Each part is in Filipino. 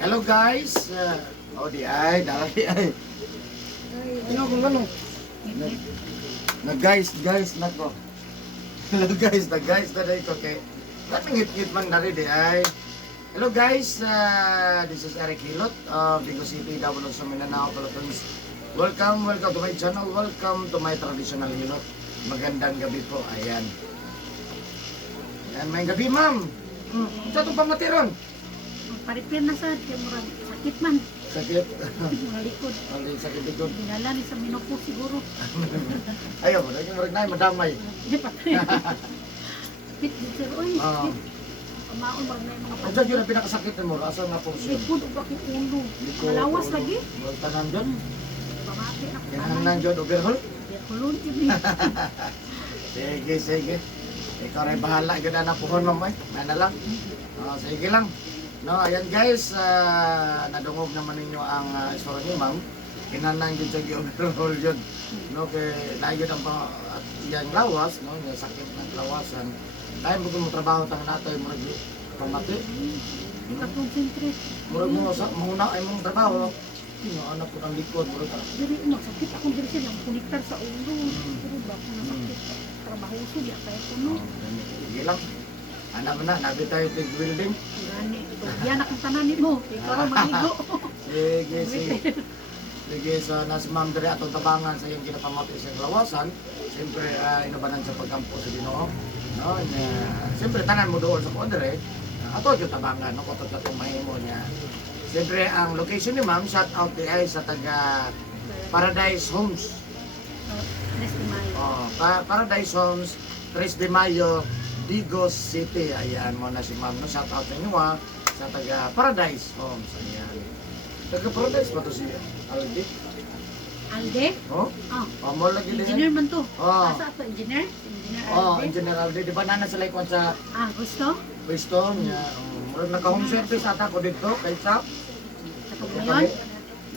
Hello guys. Di ay, dali ay. Ano kung ano? Guys nako. Hello guys, na dai ko kay. Ngit man dari di ay. Hello guys, this is Eric Hilot of Vigo City, Davao sa Mindanao, Philippines. Welcome to my channel. Welcome to my traditional Hilot. Magandang gabi po. Ayan. Ayan, may gabi ma'am. Ito itong pamatiron. Paripir na sa murag sakit man. Sakit. Mga likod. Sakit likod. Dinala ni sa Minopo siguro. Ayaw, murag na madamay. Di pa. Sakit din sir. Uy, sakit. Pamaon murag na yung mga Ang dyan yun ang pinakasakit mo. Asa nga po siya? likod o bakit ulo. Malawas lagi. Murag tanan dyan. Pamati na ko Kailangan lang dyan, overhaul. Kulun yun. Sige. Ikaw rin bahala. Ganda na puhon mamay. Ano lang. Sige lang. No, ayan guys, nadungog naman ninyo ang istorya ni ma'am. Kinanang yun siya gi-overhaul yun. No, kay naayod ang yung lawas, no, yung sakit ng lawasan. Tayo mo trabaho tang nato yung murag pamati. Concentrate. Murag mo sa muna ay mong trabaho. Anak ko ng likod, murag Diri mo sakit akong diri siya yung kuniktar sa ulo. Pero ba ako na sakit. Trabaho siya kaya kuno. Sige lang. Anak mo na, nabi tayo tig-building. Gani. Yan akong tanan mo. Ikaw ra maligo. Sige, so nasa ma'am diri atong tabangan sa iyong kinapamati sa lawasan. Siyempre, inabanan sa pagkampo sa Ginoo. No, siyempre tanan mo doon sa kodere. Ato yung tabangan, no, kotot sa itong mahimo niya. Siyempre, ang location ni ma'am, shout out di ay sa taga Paradise Homes. Paradise Homes, 3 de Mayo, Vigo City. Ayan mo na si ma'am. No? Shout out sa inyo sa taga Paradise Homes. Ayan. Taga Paradise ba to siya? Aldi? Alde? Oh? Mo lagi din. Engineer man to. Oh. Asa to? Engineer? Engineer Alde? Engineer Aldi. Di ba nana sila ikon sa Gusto? pwesto niya? Naka-home service ata ko dito kay Sap.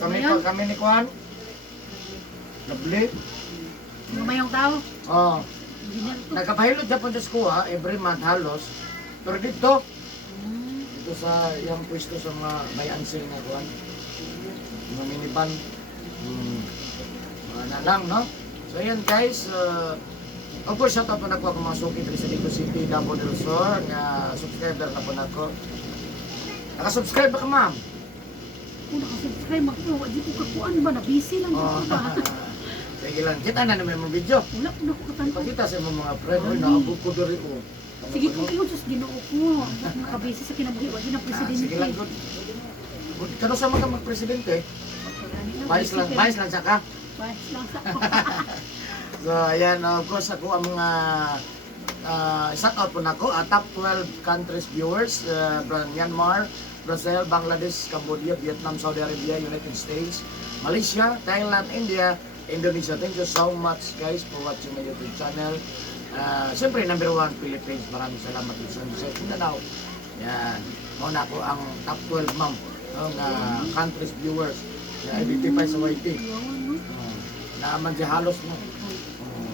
Sa ngayon? Kami ni Kwan. Lovely. Gumayong tao? Engineer to. Nagkapahilot dyan po sa kuha, every month halos. Pero dito sa yung pwesto sa mga may ansel na kuhan. Mga minivan. Mga lang, no? So ayan guys, of course, shout out po na po ako mga suki dito sa Vigo City, Davao del Sur, nga subscriber na po na ko. Naka-subscribe ba ka, ma'am? Kung nakasubscribe ako, di ko kakuan ba? Na-busy lang ako ba? Sige lang, kita na naman yung video. Wala ko na ko katanta. Pagkita sa mga friend, naabot ko doon ko. Sige kung ingon sa ginoo ko. Nakabisi sa kinabuhi, wagi na presidente. Sige lang, good. Kano sa mga mag-presidente? Vice lang sa ka. Vice lang sa So, ayan, of course, ako ang mga shout out po na ako, top 12 countries viewers, Myanmar, Brazil, Bangladesh, Cambodia, Vietnam, Saudi Arabia, United States, Malaysia, Thailand, India, Indonesia. Thank you so much guys for watching my YouTube channel. Siyempre, number 1, Philippines. Maraming salamat sa Mindanao. Yan. Muna ako ang top 12 ma'am ng countries viewers na identify sa YT. Naaman siya halos no.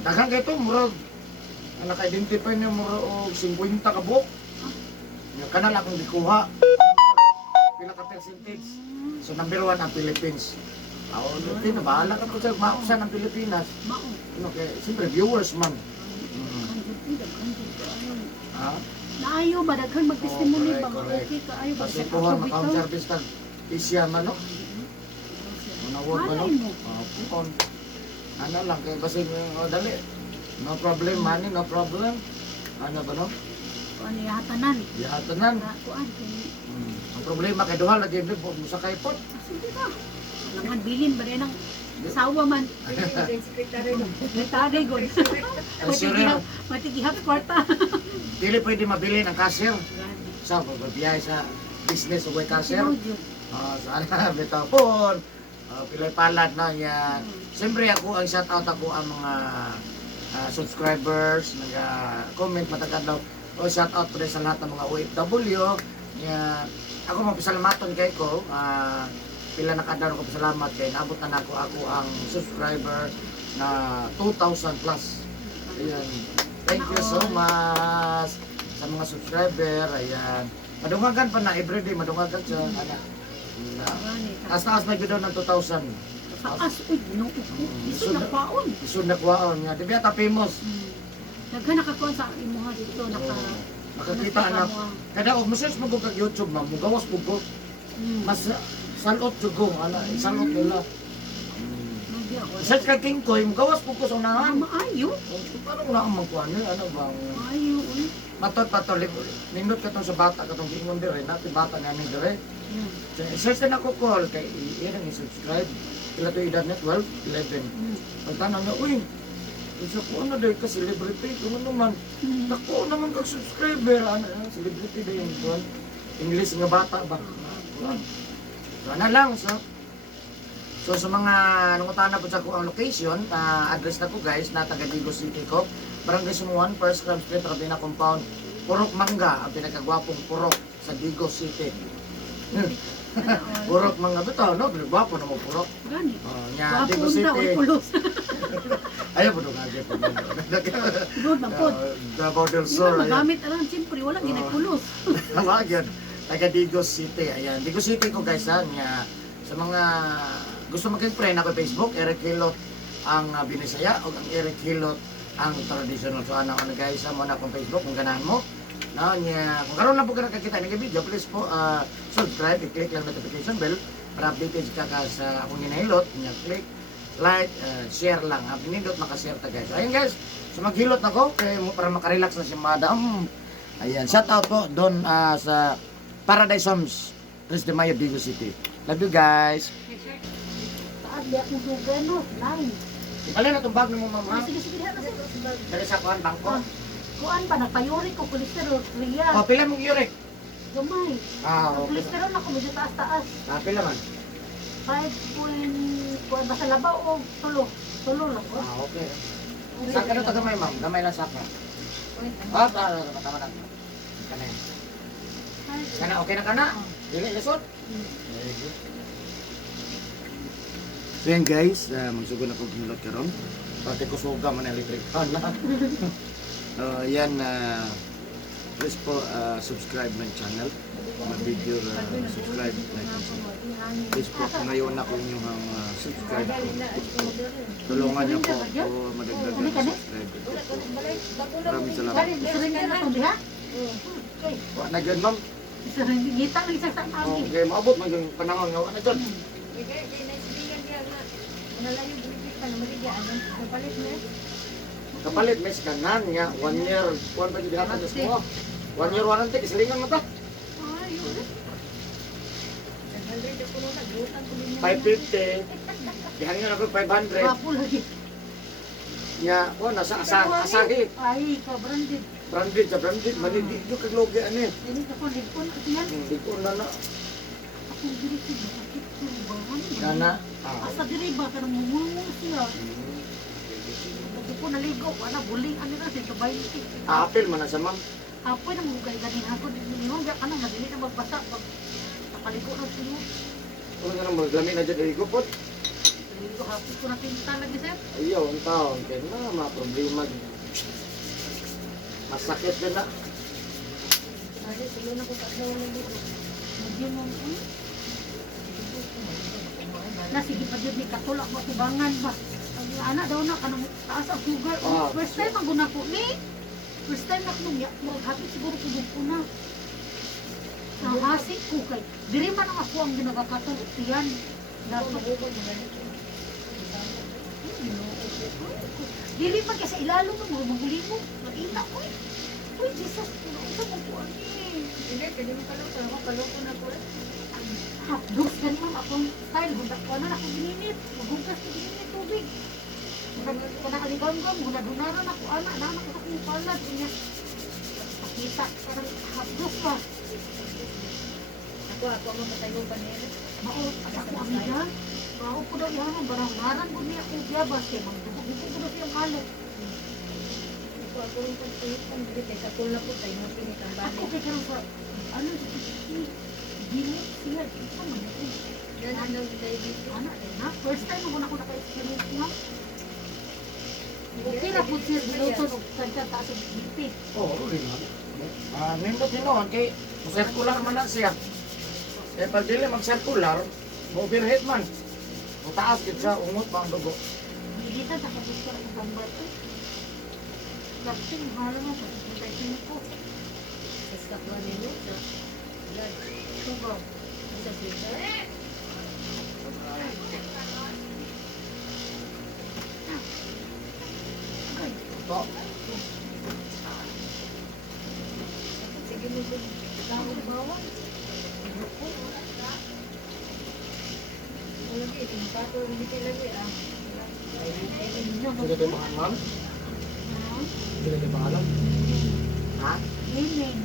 Daghang kayo ito, murag naka-identify niya murag o 50 ka buok. Kanal akong dikuha. Pila ka percentage. So number 1 ang Philippines. Hindi na, bahala ka po sa mauksan ng Pilipinas. Okay, siyempre viewers man. Naayo ba? Daghang mag-testimony ba? Okay ka? Ayaw ba? Kasi puhon, account service ka. Isya man, no? Manawag ba, no? Puhon. Ano lang, kaya kasi dali. No problem, money, no problem. Ano ba, no? Ano yatanan? Yatanan. Kuan. Ang problema kay duha lagi din po sa kay pot. Sige ka. Langan bilin ba rin ang asawa man. Sekretary god. Matigihap kwarta. Dili pwede mabili ng cashier. Sa pagbiyahe sa business o cashier. Sana bitaw po. Pilay palad na yan. Siyempre ako ang shout out ako ang mga subscribers, nag-comment matagal daw. Shout out po sa lahat ng mga OFW. Ako mapasalamaton kay ko. Pila na kadaro ko pasalamat kay naabot na ako ang subscriber na 2,000 plus. Ayan. Thank you so much sa mga subscriber. Ayan. Madungagan pa na everyday, madungagan siya. Gani. Taas may gudon ng 2,000. Taas, uy, ginoo ko. Iso na kwaon. Isun na kuwaon nga. Di ba ta famous? Daghan nakakuan sa imuha dito, Makakita na. Kada og mo-search mo kag YouTube ma'am, mugawas po ko. Mas salot jud ko, ala, salot nila. Search ka King Koy, mugawas po ko sa unahan. Maayo. Paano ko na ang magkuhan ano bang Maayo, uy. matod patol nindot ka tong sa bata katong gingon dire, natin bata namin dire. Search na ako call kay iyan i-subscribe. Kila to edad net 12, 11. Pagtanong na, uy, isa ko ano dahil ka celebrity, kung ano man. Ako naman kag subscriber, celebrity din yung kuhan. English nga bata ba? So, ano lang, so sa mga nangutana po sa ko ang location, address na ko guys, na taga Digos City ko. Barangay Sumuan, First Club Street, Rabina Compound, Purok Mangga, ang pinagkagwapong Purok sa Digos City. Purok Mangga, bitaw, no? Gwapo na mo Purok. Gani. Nya, Wapo Digos na, City. uy, pulos. Ayaw po nga, po. Good na po. Davao del Di Sur, ba ayan. magamit alam, siyempre, wala ginagpulos. Tawagyan. Taga Digos City. Ayan. Digos City ko guys ha. Nga, sa mga gusto maging friend ako Facebook, Eric Hilot ang Binisaya o ang Eric Hilot ang traditional. So ano guys, mo na akong Facebook kung ganahan mo. Na niya, kung karon na po ka nakakita ng video, please po subscribe, i-click lang notification bell para updated ka sa akong hinahilot. Niya click, like, share lang. Pinindot makashare ta guys. So, ayun guys, so maghilot na ko para makarelax na si Madam. Ayan, shout out po doon sa Paradise Homes, 3 de Mayo, Digos City. Love you guys. Taas, di akong sugan, no? Nine. Ipalin na itong bag mo mama. Sige, sige, diha na siya. Dari sa kuhan, bangko. Kuan ba, nagpayuri ko, cholesterol, Rian. Oh, pila mong uric? Gamay. Ah, Ang okay. cholesterol ako, medyo taas-taas. Pila man? 5 kuan ba sa labaw o tulo? Tulo lang ko. Okay. Saka na ito gamay ma'am, gamay lang saka. Ah, tama na. Kana. Kana, okay na kana? Dili, lisod? Very good. So yan guys, magsugod na kong hilot karon. Pati ko suga man electric fan na. Yan, please po subscribe ng channel. Mag-video, subscribe, like, and share. Please po, ngayon ako inyong subscribe po. Tulungan niyo po ako madagdagan ng subscriber ko po. Maraming salamat po. Isaringan na ito, diha? Wa na dyan ma'am. Isaringan, gitang na isa sa agi. Okay, maabot man yung panahon nga wa na dyan. Kapalit may kanan nga 1 year, kuan pa gyud hatan sa mo. 1 year warranty kisilingan mo ta. 550. Dihangin ako 500. Wapo lagi. Nya, kuan nasa asahi. Ay, ka-branded. Branded sa branded, malidi yo kag logi ani. Ini ka po, lipon. Ito yan. Di ko na na. Ako diri ko, sakit ko. Bahan. Kana. Asa diri ba, karang mumulong siya. Pag ko naligo, wala, buling, ano na, sito 20. Apil man na sa ma'am. Apoy na mugay ganin ako, ninong, ano, madili na magbasa, pag nakaligo na siya. Kung na maglamin na dyan ko po. Naligo, hapos ko na pinta lagi, sir. Ayaw, ang taon. Kaya na, mga problema. Masakit din na. Medyo mo, na sige pa dyan, may katulak mo tibangan ba? Ang anak daw na, kanang taas ang sugar. First time ang guna ko ni. First time na kung maghapit siguro kung ko na. Nahasik ko kay. Diri man ang ako ang ginagakatulog tiyan. Dili pa kasi ilalo mo, maguli mo. Nakita ko eh. Uy, Jesus, ito mo po ani. Hindi, pwede mo kaloko na po eh. Hapdos, ganun akong style. Hundak ko na ako gininit. Maghugas ko gininit tubig. Kanang aligam-gam, guna-dunaran ako. Anak ko sa kong palad. Nakita, parang hapdos pa. Ako mamatay ko pa niya. Maot, ako amiga. Ako po daw yan, barang-barang ko niya akong biyabas. Kaya magdugog-dugog ko daw siyang kalat. Ako rin kong tuyong dito. Kaya sa pula po tayo mo pinitambali. Ako kaya karoon sa, ano, ginit siya. Ito man ako. Anak, na. First time ako na naka-experience nga. Okay na po siya biluto ng kanta taas ng BP. Oo, rin man. Nindot din noon, kay circular man na siya. Eh pag dili mag-circular, mo-overhead man. Mutaas gid siya, ungot pa ang dugo. Hindi sa gusto ang gambar ko. Lapsin, mahal mo sa pagkain ko. Sa kapwa ninyo, sa blood. Sugar. Sa filter. Ito. Sige mo po. Dahil bawang. Lagi, tingpato hindi lagi ah. Sila kayo mga ma'am? Sila kayo pangalan? Ha? Lemon.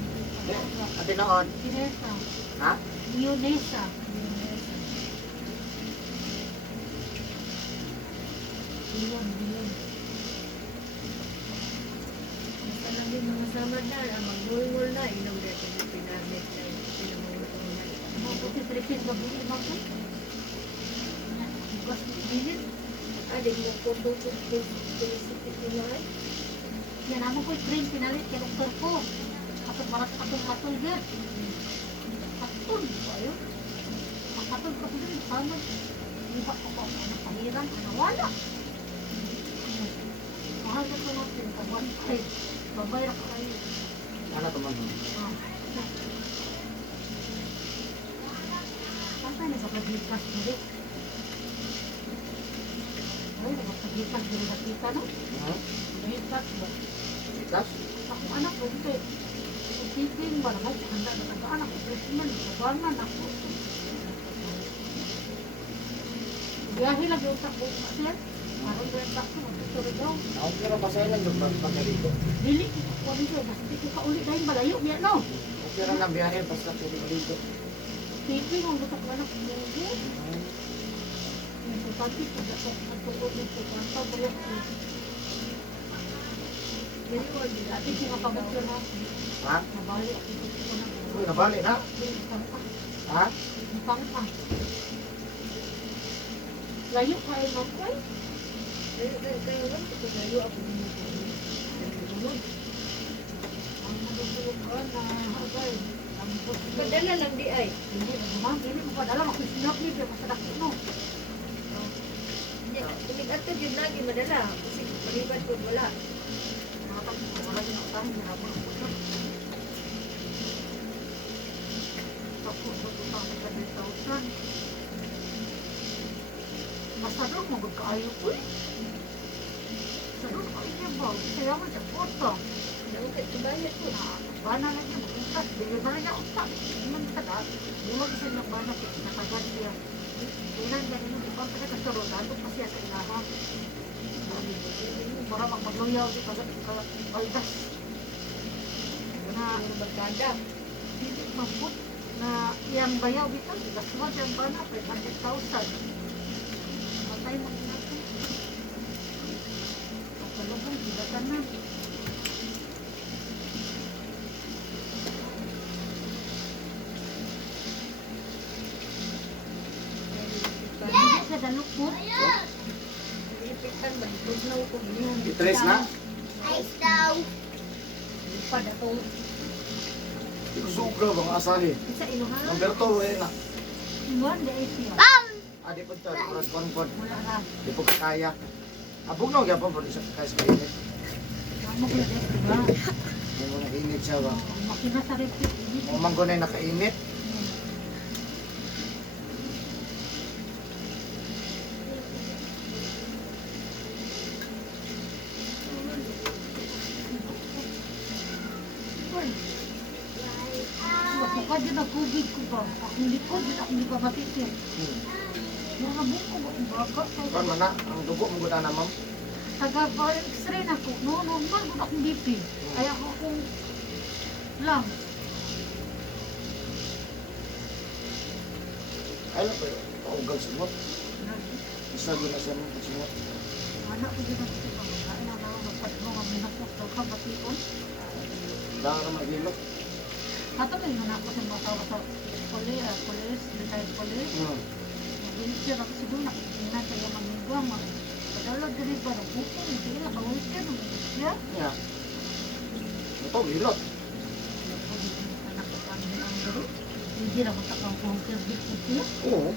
Ate noon? Pinesa. Ha? Mayonesa. Bilon, bilon. Basta lang din mga samad na, mag-mul-mul na, inom na ito yung pinamit na pinamulot mo na. Mabuti tripis mabuli mo ko. Bukas bilin. Adik mo po po po po pinisipit mo na ay. Yan ako ko train pinalit kay doktor ko. Kapag maras atong katol yan. Katol ba yun? Ang katol ko din sana. Iba ko pa ano pahiran, ano wala. Mahal ka ko natin, kawan ay babayra ka kayo. Ano to man? Saan na sa pagbikas dito? Ay, nagpagbikas dito na kita, no? Ha? Pagbikas ba? Ikas? Ako anak ko, hindi. Isipin ba naman, handa na taga-anak ko, freshman, kabangan ako. Biyahe lang yung sa buong sir. Parang red tax ko, magtutuloy daw. Ako pero pasaya lang yung pagkalito. Dili, ko rin siya, basta di ko kauli dahil malayo, yan no? Okay lang na biyahe, basta tuloy dito. Isipin, ang butak na anak ko, yung importante ko, ang tungkol nito, ang pabalik ko. Dili mo din Dati sinakabot ko na, Ha? nabalik, ito ko na. Uy, nabali na. Ha? Pangka. Layo kayo mo ko eh. kayo lang, ito kayo ako din mo. Ang nagulog ka na hagay. Ang buti. Padala lang di ay. Hindi, naman, hindi mo padala. Makisinap niyo, pero masadaki mo. Tumigat ka din lagi madala. Kasi malibat ko wala. Nakatang mo, wala din ako tayo. Hirapon ako na. Tapos, pagkutang ka 10,000. Masadok mo, magkaayo ko eh. Masadok ka niya ba? Kaya mo siya photo. Nang katubayan ko. Bana lang niya, mag-utas. Bili ba niya utak? Hindi man kada. Hindi mo kasi ng bana, natagan siya. Ilan ganun yung ibang pinagkasurod. Lalo pa siya sa ilaha. Para magluyaw di pag baldas. Na Magkada. hindi mabut na iyang bayaw dito. Gaswa siyang bana, 500,000. Matay mo natin. Pagkalubong, hilatan na. Hindi siya dalok po. Ipitan ba? Tugnaw ko niyan. Itres na? Pada ko. Suga bang asali. Sa inuha. Number 2 eh na. Iwan, di ay siya. Adi po ito, ras konfort. Wala na. Di po kaya. Abog na gyapon po sa kaya sa kainit. Ano ko na din, diba? Hindi mo nakainit siya ba? Makina sa repeat. Umang ko na nakainit. Kapag yun ang COVID ko ba? Akong likod, yun akong di ba matitin. Mga buko ba ang baka? Kan mana ang dugo mo gud na ma'am. Taga-X-ray na ko. No, normal ko akong BP. Kaya ako akong lang. Ay lang po. Paugal sumot. Isa gyud na siya mo sumot. Anak ko yun ang ito. Kaya na lang magpatro ang minapos daw ka batiin. Dang ra magilo. Ato ba yung anak ko sa mga tao sa police, retired police. Nabilis siya ako siguro nakikinan sa yung manigwang. Padala din ba ng buko? Hindi na kawin siya. Siya. Ya. Ito hilot. Anak ko kami ng guru. Hindi naman takang kong service ko siya. Oo.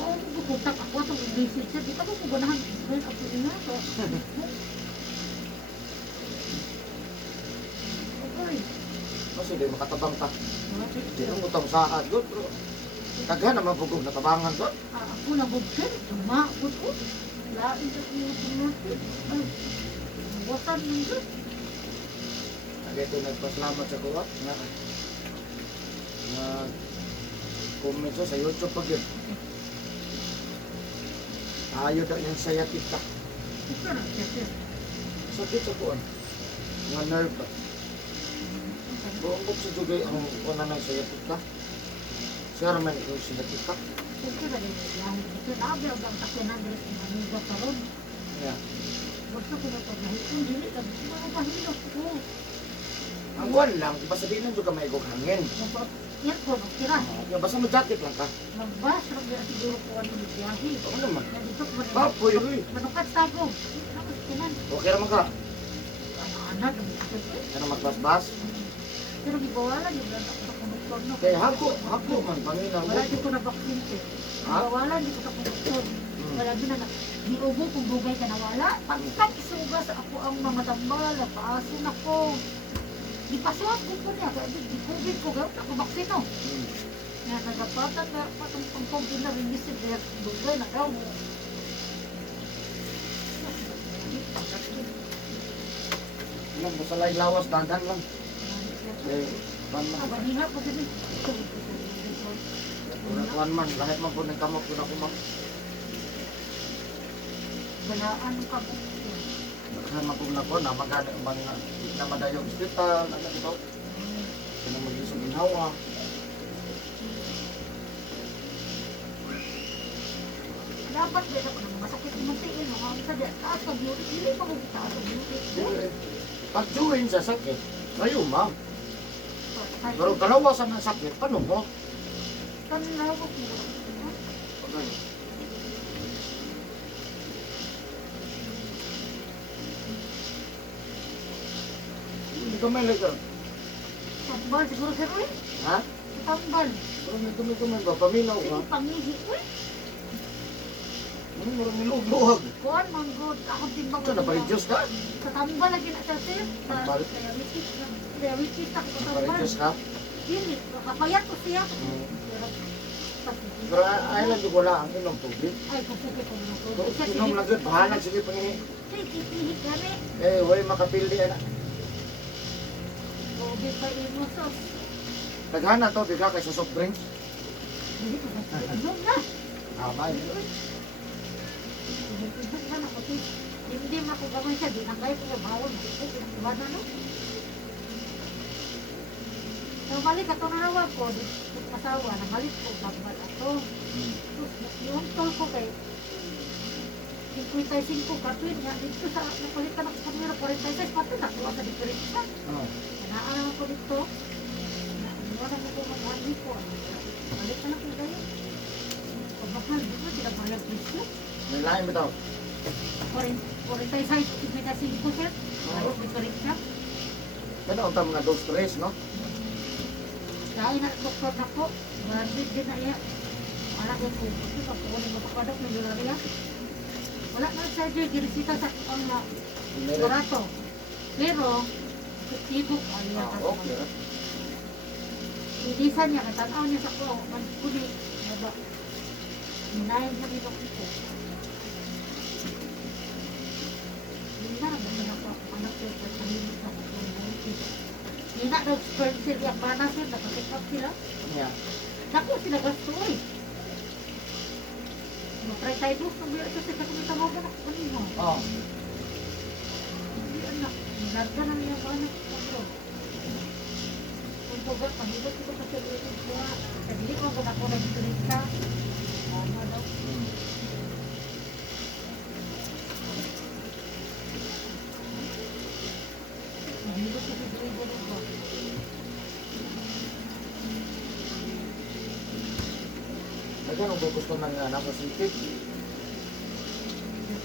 Oo, pupuntak ako itong visit siya. Di ka mo ganahan. Ngayon ako ina. Okay. Kasi di makatabang ta. Di ang utang saad ko. Pero kaghan naman pugong natabangan ko. Ako na bugkin. Tumakot ko. Lain sa mga pumati. Ay, buwatan mo dyan. Kaya ito nagpasalamat sa kuha. Nga. Na comment sa YouTube pag yun. Ayaw daw yung sciatica. Ito na, sir. Sakit sa kuha. Nga nerve ba? Buong buk sa jugay ang kuna ng sciatica. Siya naman yung sciatica. Ito na rin. Ito na, ang takinan rin. Maniga pa ron. Yeah. Basta ko na ito. Nahitong dili. Mga mahilok ko. Ang buwan lang, basta di nang juga maigog hangin. Yan ko, tira. Basta mo jacket lang ka. Magbas, ragyan siguro ko ano yung biyahe. Oo naman. Nandito ko na. Bapoy, uy. Manukat tago. Ano kinan? Okay naman ka. Anak, ang ito ko. Ano magbasbas? Pero gibawalan yung anak sa konduktor no. Kaya hako man, Panginoon. Wala di ko na vaccine ko. Ha? Gibawalan di ko sa konduktor. Wala din na diubo kung bugay ka nawala. Pagkat isugas ako ang mga tambal, paasin ako. Di pasuat ko po niya, kaya di COVID ko, gawin ako vaccine no. Nga nagapatan na patong pang-COVID na rin si Bert, bugay na daw mo. Ano, masalay lawas, dandan lang. Eh, one man. Abaniha ko din. One man, lahit man po ng kamot ko na kumang. Balaan ka po. Nagsama ko na po, na magana ang mga namadayong hospital, ano ito. Sino mag-isong ginawa. Dapat din ako nang masakit yung tiin mo. Ang isa dyan, taas ka beauty. Hindi pa kong taas ka beauty. Pag juwin sa sakit, kayo ma. Pero kalawasan ng sakit, paano mo? Kanalaw ko. Hindi ka may lagar. Tambal siguro sir uy. Ha? Tambal. Pero may kumi-kumi ba? Paminaw ka? Sige pangihi uy. Marang niluhag. Kuan man good. Ako timbang. Ito, naparedyos ka? Sa tambal lagi na sa sir. Tambal? Diabetes. Diabetes ako sa tambal. Naparedyos ka? Dili. Kapayat ko siya. Pero island ko wala ang inom tubig. Ay, kusukit ko na Pero to. inom lang yun, bahala, sige pangihi. Sige, kami. Eh, huwag makapildi yan. Gobe pa imo sos. Naghana to, biga kay sa soft drinks. Dili ko ba inom na. Amay. Hindi makugamay siya, di na kayo kung bawal. Diba na no? So, balik ato na nawa ko, di masawa, namalit ko, bagbal ato. Yung tol ko kay 55 ko, katwin nga, dito sa napalit ka na sa kamera, 46, pati nakuha sa diferensya. Oh. Kanaan naman ko dito. Wala na ko mag-handi ko. Balik ka na ko kayo. Pagmahal, dito, sila bayag presyo. May lain bitaw. 46, 55 ko, sir. Ayaw, diferensya. Kaya ang mga dos tres, no? Dahil na doktor na po, marami din na iya. Wala ko po, kasi pagkukunin mo papadok ng Yularia. Wala na surgery, girisita sa ang na barato. Pero, efektibo, aliya ka. Okay. Ilisan niya, katanaw niya sa ko, mankuli. Diba? Minayan niya dito ko. Hindi na, naman ako, anak ko, pagkalimit na ako. Hindi na daw sperm cell yung panas yun, nakapick up sila. Yeah. Naku, sila gasto eh. Matry tayo doon, nang bilang ito, kasi kung tawagan ako kanino. Oh. Hindi anak, nilarga na niya ba anak ko. Kung tugat, pahilot ko kasi ulit ko. Sa dili ko, kung ako nag-drink ka. Ano daw. Pahilot ko sa drink ko. Kaya nung gusto ng nasa city.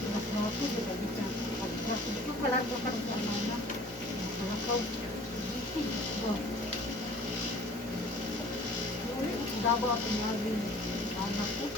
Mas mapo, di ba dito? Pagkas, di ko pala ko pa rin sa mana. Malakaw. Dito. Davao, pinagin. Anak ko.